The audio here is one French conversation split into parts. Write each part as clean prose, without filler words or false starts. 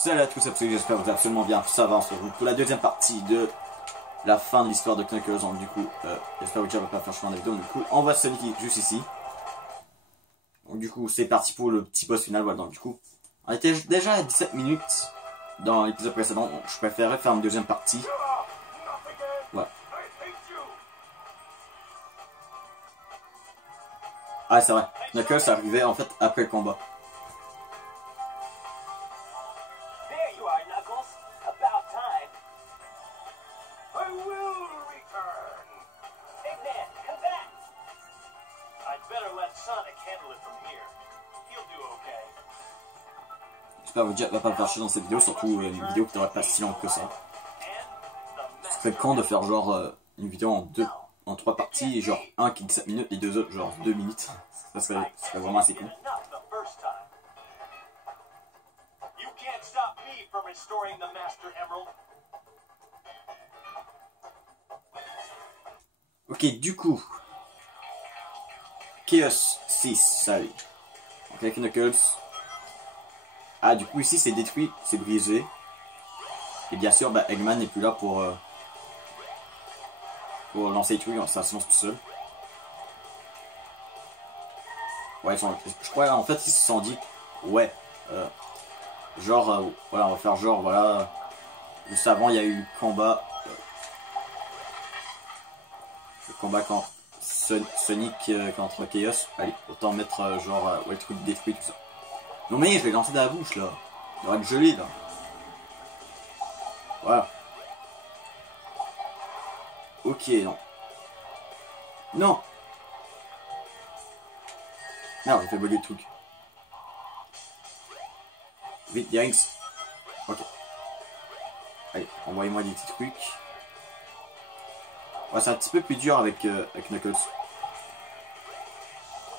Salut à tous, j'espère que vous allez absolument bien, ça va, on se retrouve pour la deuxième partie de la fin de l'histoire de Knuckles, donc du coup, j'espère que je ne vais pas faire chemin de vidéo, du coup, on voit Sonic juste ici. Donc du coup, c'est parti pour le petit boss final, voilà, donc du coup, on était déjà à 17 minutes dans l'épisode précédent, donc je préférerais faire une deuxième partie. Voilà. Ah, c'est vrai, Knuckles arrivait en fait après le combat. J'espère que Jack va pas me faire chier dans cette vidéo, surtout une vidéo qui n'aurait pas si longue que ça. Ce serait con de faire genre une vidéo en 3 parties, et genre un qui est 17 minutes et deux autres genre 2 minutes. Ça serait vraiment assez con. Ok, du coup, Chaos 6, salut. Ok, avec Knuckles. Ah, du coup, ici c'est détruit, c'est brisé. Et bien sûr, bah, Eggman n'est plus là pour lancer les trucs, ça se lance tout seul. Ouais, je crois en fait ils se sont dit, ouais, genre, voilà, on va faire genre, voilà, juste avant il y a eu le combat quand Sonic contre Chaos, allez, autant mettre genre, ouais, le truc détruit, tout ça. Non mais je vais lancer dans la bouche là, il y aura de gelé là. Voilà. Ok, non. Non. Merde, j'ai fait bugger le truc. Vite, des rings. Ok. Allez, envoyez-moi des petits trucs. Ouais, c'est un petit peu plus dur avec Knuckles.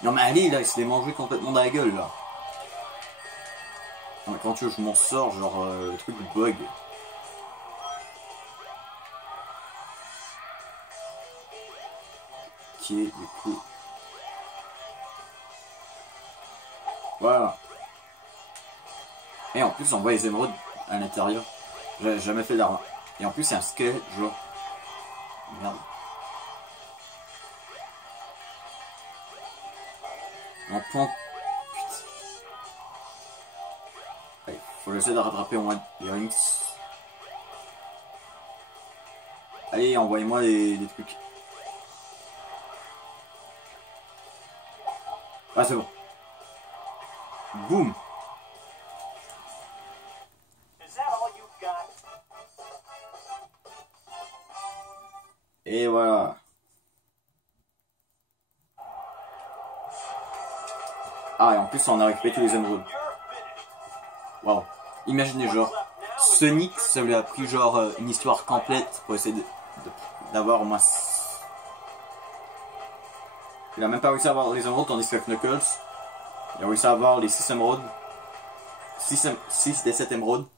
Non mais allez, là, il se l'est mangé complètement dans la gueule, là. Non, mais quand tu veux, je m'en sors, genre, le truc bug. Ok, du coup. Voilà. Et en plus, on voit les émeraudes à l'intérieur. J'avais jamais fait d'arme. Et en plus, c'est un squelette, genre. Merde. En point. Putain. Allez, faut essayer de rattraper au moins les rings. Allez, envoyez-moi des trucs. Ah, c'est bon. Boum. Et voilà. Ah, et en plus, on a récupéré tous les émeraudes. Waouh. Imaginez, genre, Sonic, ça lui a pris, genre, une histoire complète pour essayer d'avoir au moins. Il a même pas réussi à avoir les émeraudes, tandis que Knuckles, il a réussi à avoir les 6 émeraudes. 6 des 7 émeraudes.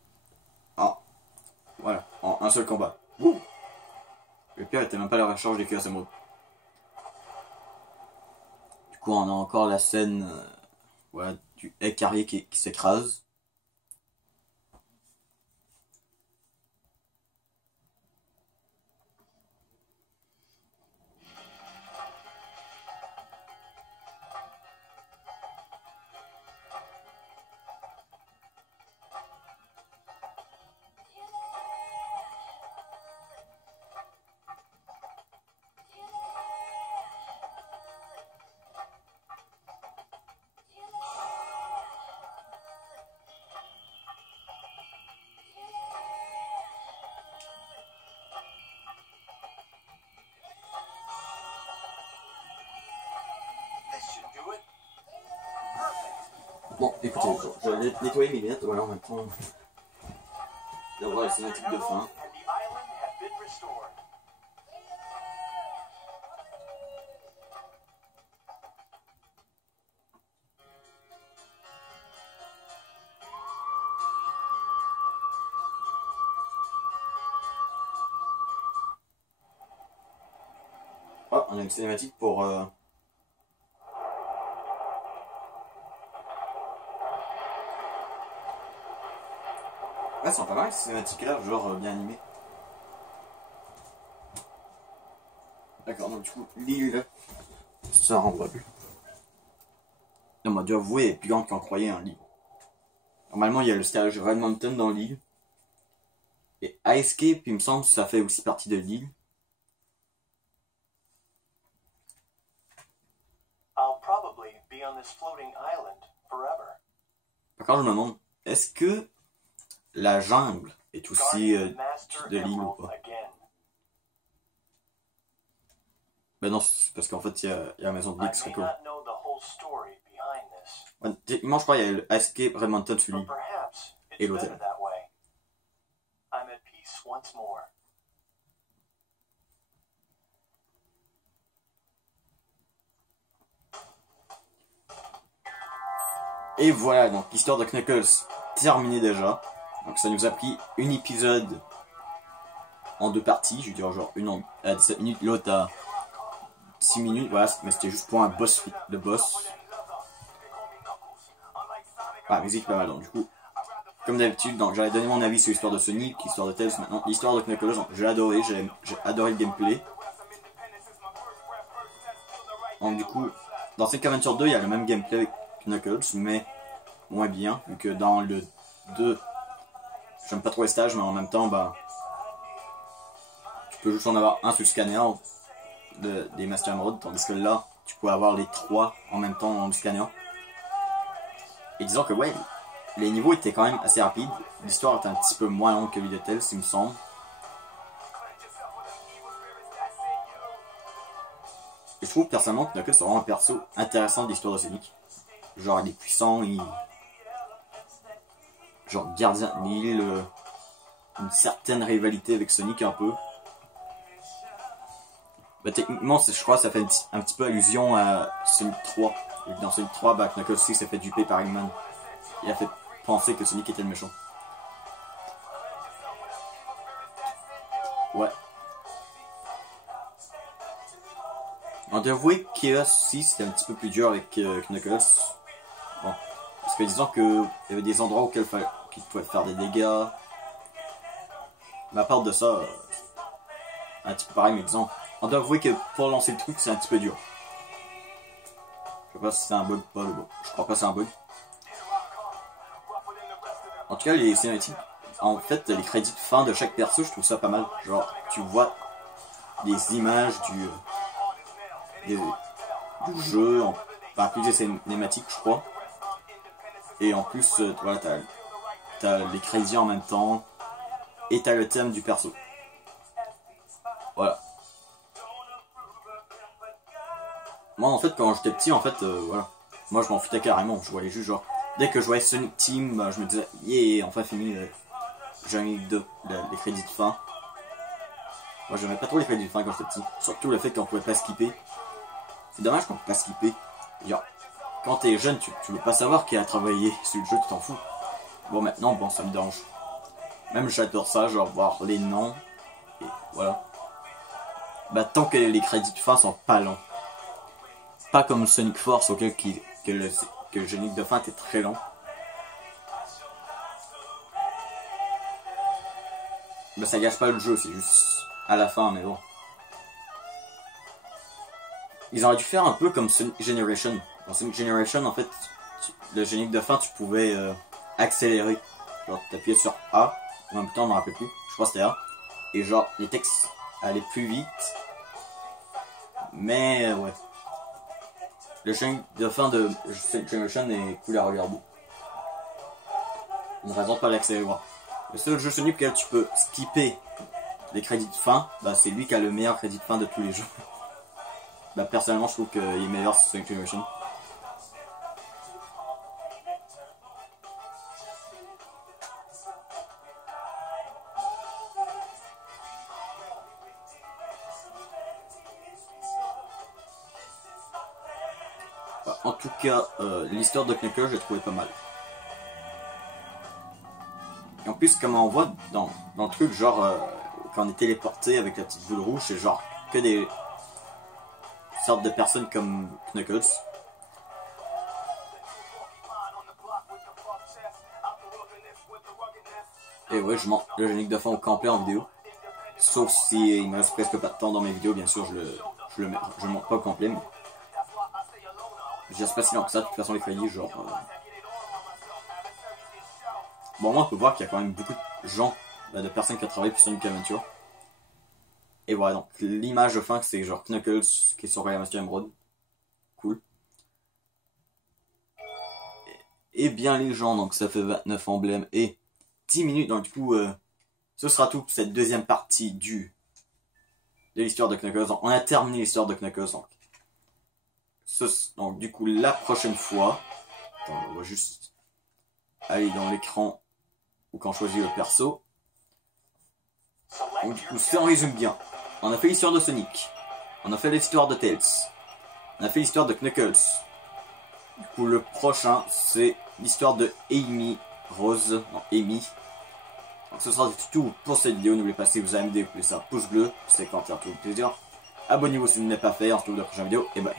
Voilà, en un seul combat. Ouh. Le pire était même pas la recharge des Chaos Emeraudes. Du coup, on a encore la scène voilà, du egg carrier qui s'écrase. Bon, écoutez, je vais nettoyer mes lunettes, voilà, en même temps d'avoir la cinématique de fin. Oh, on a une cinématique pour... Ouais, c'est pas mal ces cinématiques-là, genre bien animées. D'accord, donc du coup, l'île, ça renvoie plus. On m'a dû avouer, elle est plus grande qu'on croyait, un lit. Normalement, il y a le stage Red Mountain dans l'île. Et Ice Cape, il me semble, ça fait aussi partie de l'île. Par contre, je me demande, est-ce que la jungle est aussi de l'île ou pas? Ben non, c'est parce qu'en fait, il y a la maison de Nick qui serait cool. Ouais, techniquement, je crois qu'il y a le Escape Red Mountain sur l'île. Et l'hôtel. Et voilà, donc l'histoire de Knuckles terminée déjà. Donc ça nous a pris un épisode en 2 parties. Je veux dire genre une à 17 minutes, l'autre à 6 minutes. Voilà, mais c'était juste pour un boss, le boss. Ah, musique pas mal, donc du coup, comme d'habitude, j'avais donné mon avis sur l'histoire de Sonic, l'histoire de Tails maintenant. L'histoire de Knuckles, j'ai adoré, j'ai adoré le gameplay. Donc du coup, dans Sonic Adventure 2, il y a le même gameplay avec Knuckles, mais moins bien, vu que dans le 2, j'aime pas trop les stages, mais en même temps, bah, tu peux juste en avoir un sur le scanner des Master Emerald, tandis que là, tu peux avoir les 3 en même temps dans le scanner. Et disons que ouais, les niveaux étaient quand même assez rapides, l'histoire était un petit peu moins longue que lui de Tails, il me semble. Et je trouve personnellement que Knuckles est vraiment un perso intéressant de l'histoire de Sonic. Genre il est puissant, genre gardien de l'île, une certaine rivalité avec Sonic un peu. Bah techniquement je crois que ça fait un petit peu allusion à Sonic 3. Et dans Sonic 3, bah, Knuckles aussi s'est fait duper par Eggman. Il a fait penser que Sonic était le méchant. Ouais. On doit avouer que Chaos aussi c'était un petit peu plus dur avec Knuckles. Bon. Parce que disons qu'il y avait des endroits où qu'il pouvait faire des dégâts. Mais à part de ça, un petit peu pareil, mais disons, on doit avouer que pour lancer le truc c'est un petit peu dur. Je sais pas si c'est un bug ou pas, je crois pas que c'est un bug. En tout cas, les cinématiques, en fait, les crédits de fin de chaque perso, je trouve ça pas mal. Genre, tu vois des images du jeu, enfin, plus des cinématiques, je crois. Et en plus, voilà, t'as les crédits en même temps, et t'as le thème du perso. Voilà. Moi, en fait, quand j'étais petit, en fait, voilà. Moi, je m'en foutais carrément. Je voyais juste, genre, dès que je voyais Sonic Team, je me disais, yeah, enfin fini, Jungle 2, les crédits de fin. Moi, j'aimais pas trop les crédits de fin quand j'étais petit. Surtout le fait qu'on pouvait pas skipper. C'est dommage qu'on peut pas skipper. Genre, quand t'es jeune, tu veux pas savoir qui a travaillé sur le jeu, tu t'en fous. Bon, maintenant, bon, ça me dérange. Même j'adore ça, genre, voir les noms. Et voilà. Bah, tant que les crédits de fin sont pas longs. Pas comme Sonic Force auquel que le générique de fin était très long. Bah ça gâche pas le jeu, c'est juste à la fin, mais bon. Ils auraient dû faire un peu comme Sonic Generation. Dans Sonic Generation, en fait, le générique de fin, tu pouvais accélérer. Genre, t'appuyais sur A, en même temps, on m'en rappelle plus, je crois que c'était A. Et genre, les textes allaient plus vite. Mais ouais. Le générique de fin de Sonic Generation est cool à regarder. Une raison de pas l'accélérer. Le seul jeu Sonic auquel tu peux skipper les crédits de fin, bah c'est lui qui a le meilleur crédit de fin de tous les jeux. Bah personnellement je trouve qu'il est meilleur sur Sonic Generation. Bah, en tout cas, l'histoire de Knuckles j'ai trouvé pas mal. Et en plus comme on voit dans le truc genre quand on est téléporté avec la petite boule rouge, c'est genre que des sortes de personnes comme Knuckles. Et ouais, je mens le générique de fin au complet en vidéo. Sauf si il me reste presque pas de temps dans mes vidéos, bien sûr, je le montre pas au complet, mais je reste pas si long que ça. De toute façon, les crédits, genre. Bon, moi, on peut voir qu'il y a quand même beaucoup de gens, de personnes qui ont travaillé pour Sonic Adventure. Et voilà, donc l'image de fin, c'est genre Knuckles qui est sur Royal Master Emerald. Cool. Et bien les gens, donc ça fait 29 emblèmes et 10 minutes, donc du coup, ce sera tout pour cette deuxième partie de l'histoire de Knuckles. Donc, on a terminé l'histoire de Knuckles, donc du coup, la prochaine fois, attends, on va juste aller dans l'écran où quand on choisit le perso. Donc du coup, si on résume bien, on a fait l'histoire de Sonic, on a fait l'histoire de Tails, on a fait l'histoire de Knuckles. Du coup, le prochain, c'est l'histoire de Amy Rose, non, Amy. Donc, ce sera tout pour cette vidéo. N'oubliez pas, si vous avez aimé, vous pouvez laisser un pouce bleu, c'est quand faire tout le plaisir. Abonnez-vous si vous ne l'avez pas fait, on se retrouve dans la prochaine vidéo, et bye.